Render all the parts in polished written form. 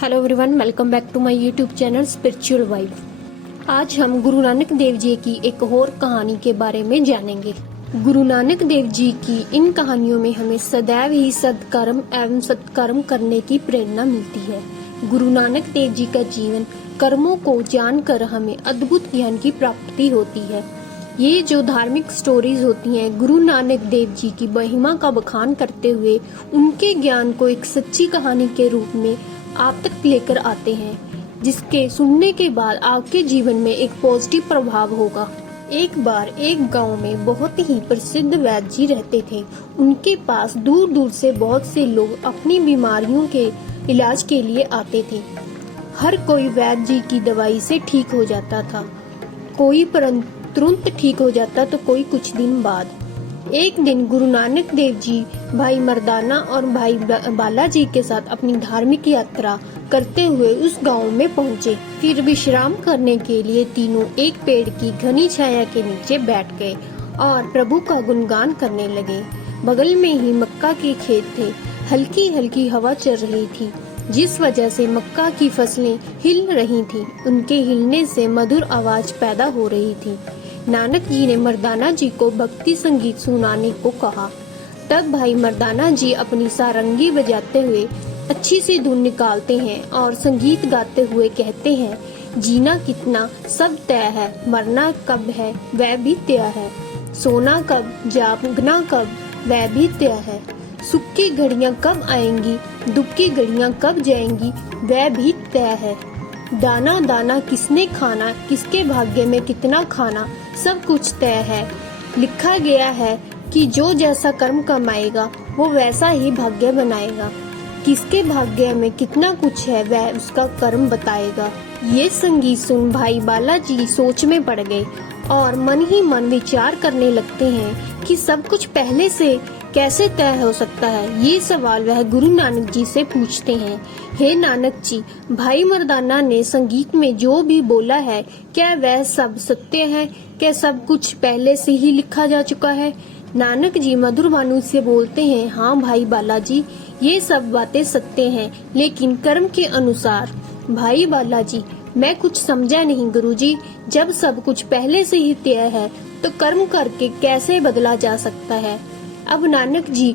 Hello everyone, welcome back to my YouTube channel spiritual vibe. आज हम गुरु नानक देव जी की एक और कहानी के बारे में जानेंगे। गुरु नानक देव जी की इन कहानियों में हमें सदैव ही सत्कर्म एवं सत्कर्म करने की प्रेरणा मिलती है। गुरु नानक देव जी का जीवन कर्मों को जानकर हमें अद्भुत ज्ञान की प्राप्ति होती है। ये जो धार्मिक स्टोरीज होती हैं, गुरु नानक देव जी की महिमा का बखान करते हुए उनके ज्ञान को एक सच्ची कहानी के रूप में आप तक लेकर आते हैं, जिसके सुनने के बाद आपके जीवन में एक पॉजिटिव प्रभाव होगा। एक बार एक गांव में बहुत ही प्रसिद्ध वैद्य जी रहते थे। उनके पास दूर दूर से बहुत से लोग अपनी बीमारियों के इलाज के लिए आते थे। हर कोई वैद्य जी की दवाई से ठीक हो जाता था, कोई तुरंत ठीक हो जाता तो कोई कुछ दिन बाद। एक दिन गुरु नानक देव जी भाई मर्दाना और भाई बालाजी के साथ अपनी धार्मिक यात्रा करते हुए उस गांव में पहुंचे। फिर विश्राम करने के लिए तीनों एक पेड़ की घनी छाया के नीचे बैठ गए और प्रभु का गुणगान करने लगे। बगल में ही मक्का के खेत थे। हल्की हल्की हवा चल रही थी, जिस वजह से मक्का की फसलें हिल रही थीं। उनके हिलने से मधुर आवाज पैदा हो रही थी। नानक जी ने मर्दाना जी को भक्ति संगीत सुनाने को कहा। तब भाई मर्दाना जी अपनी सारंगी बजाते हुए अच्छी सी धुन निकालते हैं और संगीत गाते हुए कहते हैं, जीना कितना सब तय है, मरना कब है वह भी तय है, सोना कब जागना कब वह भी तय है, सुख की घड़ियां कब आएंगी दुख की घड़ियां कब जाएंगी वह भी तय है, दाना दाना किसने खाना किसके भाग्य में कितना खाना सब कुछ तय है। लिखा गया है कि जो जैसा कर्म कमाएगा वो वैसा ही भाग्य बनाएगा। किसके भाग्य में कितना कुछ है वह उसका कर्म बताएगा। ये संगीत सुन भाई बालाजी सोच में पड़ गए और मन ही मन विचार करने लगते हैं कि सब कुछ पहले से कैसे तय हो सकता है। ये सवाल वह गुरु नानक जी से पूछते हैं, हे नानक जी, भाई मर्दाना ने संगीत में जो भी बोला है क्या वह सब सत्य है? क्या सब कुछ पहले से ही लिखा जा चुका है? नानक जी मधुर वाणी से बोलते हैं, हाँ भाई बालाजी, ये सब बातें सत्य हैं, लेकिन कर्म के अनुसार। भाई बालाजी, मैं कुछ समझा नहीं गुरुजी। जब सब कुछ पहले से ही तय है तो कर्म करके कैसे बदला जा सकता है? अब नानक जी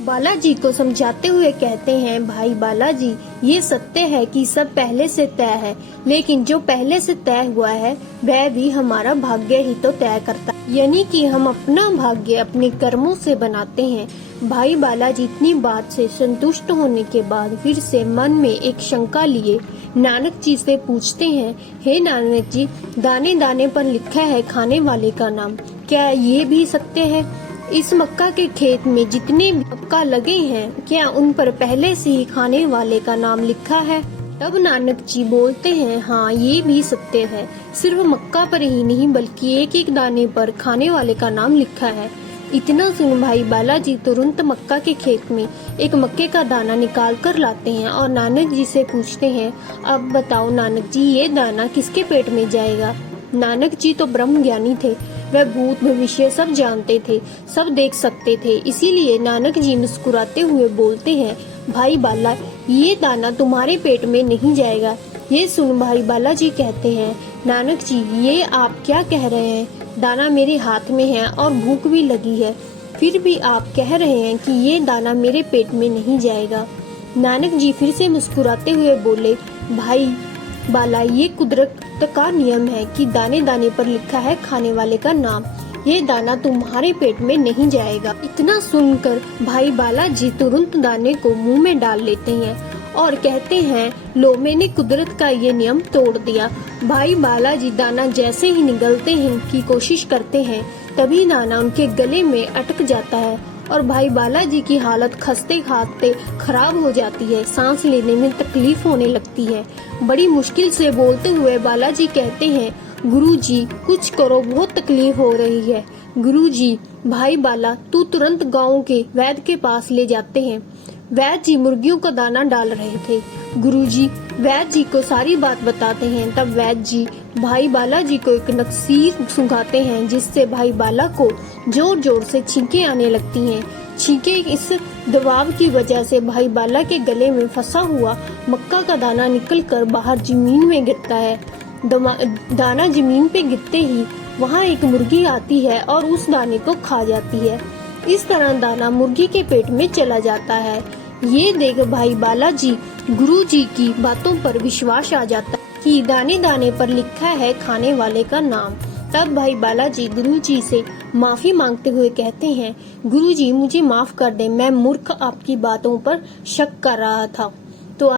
बालाजी को समझाते हुए कहते हैं, भाई बालाजी, ये सत्य है कि सब पहले से तय है, लेकिन जो पहले से तय हुआ है वह भी हमारा भाग्य ही तो तय करता है, यानी कि हम अपना भाग्य अपने कर्मों से बनाते हैं। भाई बालाजी इतनी बात से संतुष्ट होने के बाद फिर से मन में एक शंका लिए नानक जी से पूछते हैं, हे नानक जी, दाने दाने पर लिखा है खाने वाले का नाम, क्या ये भी सत्य है? इस मक्का के खेत में जितने मक्का लगे हैं क्या उन पर पहले से ही खाने वाले का नाम लिखा है? तब नानक जी बोलते हैं, हाँ ये भी सत्य है। सिर्फ मक्का पर ही नहीं बल्कि एक एक दाने पर खाने वाले का नाम लिखा है। इतना सुन भाई बालाजी तुरंत मक्का के खेत में एक मक्के का दाना निकाल कर लाते हैं और नानक जी से पूछते हैं, अब बताओ नानक जी, ये दाना किसके पेट में जाएगा? नानक जी तो ब्रह्म ज्ञानी थे, वह भूत भविष्य सब जानते थे, सब देख सकते थे। इसीलिए नानक जी मुस्कुराते हुए बोलते हैं, भाई बाला, ये दाना तुम्हारे पेट में नहीं जाएगा। ये सुन भाई बालाजी कहते हैं, नानक जी, ये आप क्या कह रहे हैं? दाना मेरे हाथ में है और भूख भी लगी है, फिर भी आप कह रहे हैं कि ये दाना मेरे पेट में नहीं जाएगा। नानक जी फिर से मुस्कुराते हुए बोले, भाई बाला, ये कुदरत का नियम है कि दाने दाने पर लिखा है खाने वाले का नाम, ये दाना तुम्हारे पेट में नहीं जाएगा। इतना सुनकर भाई बालाजी तुरंत दाने को मुंह में डाल लेते हैं और कहते हैं, लो, मैंने कुदरत का ये नियम तोड़ दिया। भाई बालाजी दाना जैसे ही निगलते हैं की कोशिश करते हैं, तभी दाना उनके गले में अटक जाता है और भाई बालाजी की हालत खस्ते खाते खराब हो जाती है। सांस लेने में तकलीफ होने लगती है। बड़ी मुश्किल से बोलते हुए बालाजी कहते हैं, गुरुजी कुछ करो, बहुत तकलीफ हो रही है। गुरुजी, भाई बाला, तू तुरंत गांव के वैद्य के पास ले जाते हैं। वैद्य जी मुर्गियों का दाना डाल रहे थे। गुरुजी वैद्य जी को सारी बात बताते हैं। तब वैद्य जी भाई बालाजी को एक नक्सीर सुंघाते हैं, जिससे भाई बाला को जोर जोर से छींकें आने लगती हैं। छींके इस दबाव की वजह से भाई बाला के गले में फंसा हुआ मक्का का दाना निकलकर बाहर जमीन में गिरता है। दाना जमीन पे गिरते ही वहाँ एक मुर्गी आती है और उस दाने को खा जाती है। इस तरह दाना मुर्गी के पेट में चला जाता है। ये देख भाई बालाजी गुरु जी की बातों पर विश्वास आ जाता है कि दाने दाने पर लिखा है खाने वाले का नाम। तब भाई बालाजी गुरु जी से माफी मांगते हुए कहते हैं, गुरु जी मुझे माफ कर दें, मैं मूर्ख आपकी बातों पर शक कर रहा था।